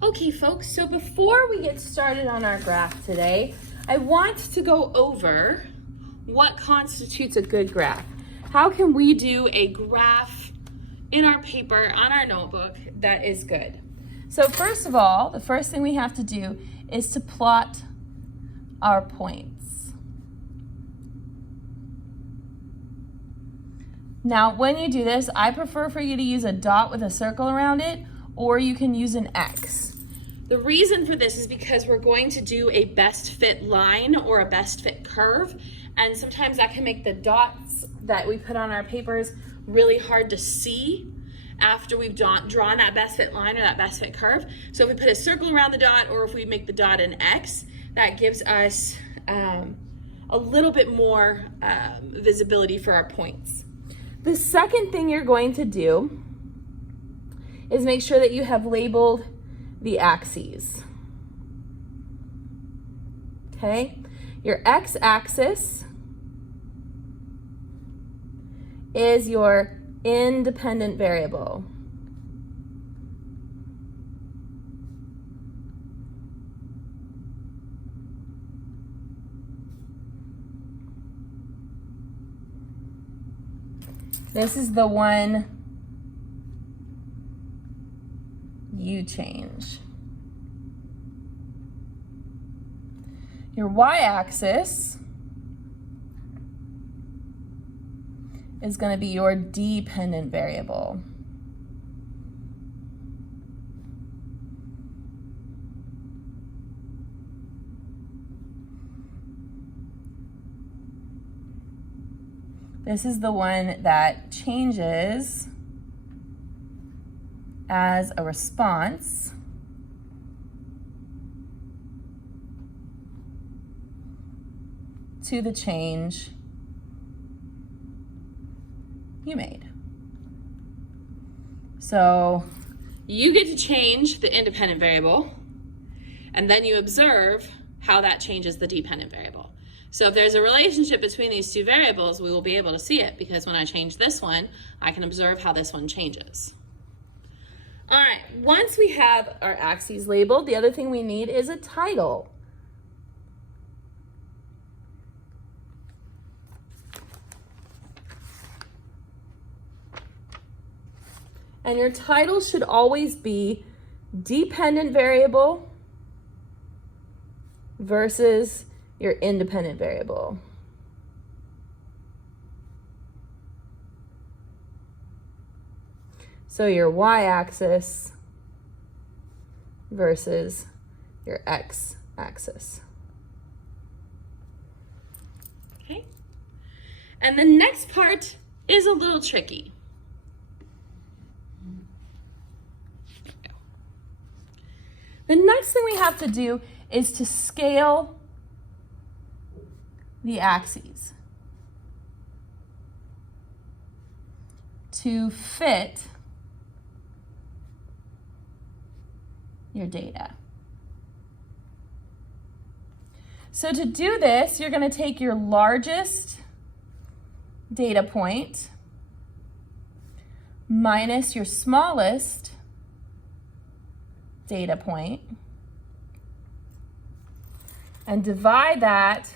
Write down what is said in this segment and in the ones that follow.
Okay, folks, so before we get started on our graph today, I want to go over what constitutes a good graph. How can we do a graph in our paper, on our notebook, that is good? So first of all, the first thing we have to do is to plot our points. Now, when you do this, I prefer for you to use a dot with a circle around it, or you can use an X. The reason for this is because we're going to do a best fit line or a best fit curve, and sometimes that can make the dots that we put on our papers really hard to see after we've drawn that best fit line or that best fit curve. So if we put a circle around the dot, or if we make the dot an X, that gives us a little bit more visibility for our points. The second thing you're going to do is make sure that you have labeled the axes. Okay? Your x-axis is your independent variable. This is the one you change. Your y-axis is going to be your dependent variable. This is the one that changes as a response to the change you made. So you get to change the independent variable, and then you observe how that changes the dependent variable. So if there's a relationship between these two variables, we will be able to see it, because when I change this one, I can observe how this one changes. All right, once we have our axes labeled, the other thing we need is a title. And your title should always be dependent variable versus your independent variable. So your y-axis versus your x-axis. Okay? And the next part is a little tricky. The next thing we have to do is to scale the axes to fit your data. So to do this, you're going to take your largest data point minus your smallest data point and divide that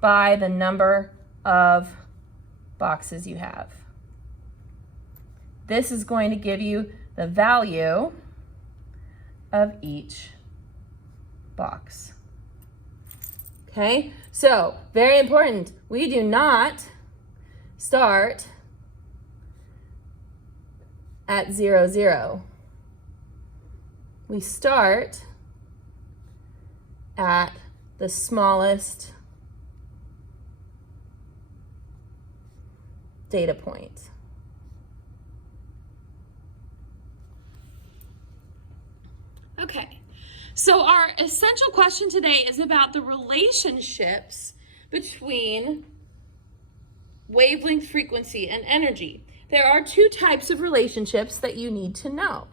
by the number of boxes you have. This is going to give you the value of each box. Okay, so very important, we do not start at 0, 0. We start at the smallest data point. Okay, so our essential question today is about the relationships between wavelength, frequency, and energy. There are two types of relationships that you need to know.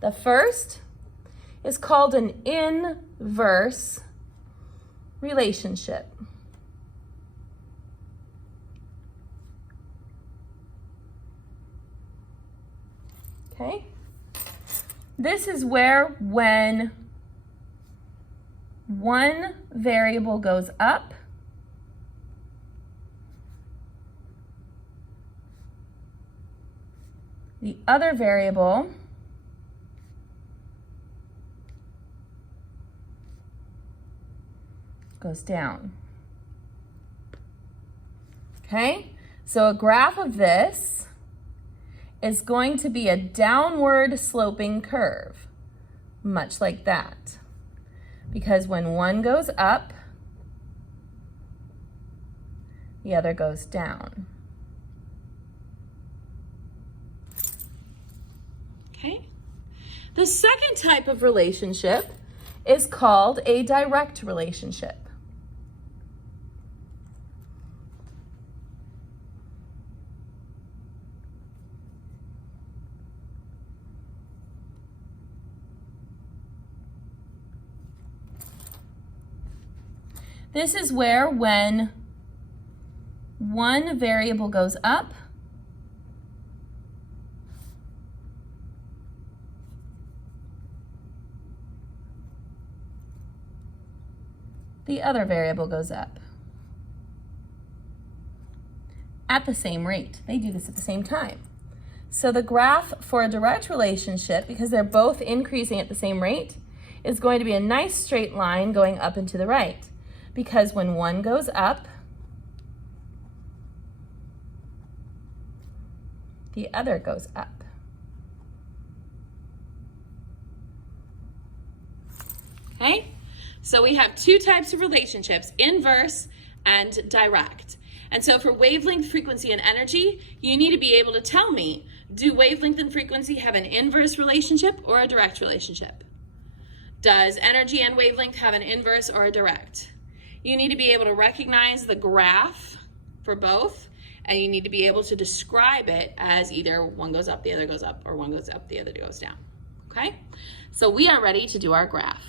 The first is called an inverse relationship. okay? This is where when one variable goes up, the other variable goes down. Okay, so a graph of this is going to be a downward sloping curve, much like that. Because when one goes up, the other goes down. Okay. The second type of relationship is called a direct relationship. This is where when one variable goes up, the other variable goes up at the same rate. They do this at the same time. So the graph for a direct relationship, because they're both increasing at the same rate, is going to be a nice straight line going up and to the right. Because when one goes up, the other goes up. Okay, so we have two types of relationships, inverse and direct. And so for wavelength, frequency, and energy, you need to be able to tell me, do wavelength and frequency have an inverse relationship or a direct relationship? Does energy and wavelength have an inverse or a direct? You need to be able to recognize the graph for both, and you need to be able to describe it as either one goes up, the other goes up, or one goes up, the other goes down, okay? So we are ready to do our graph.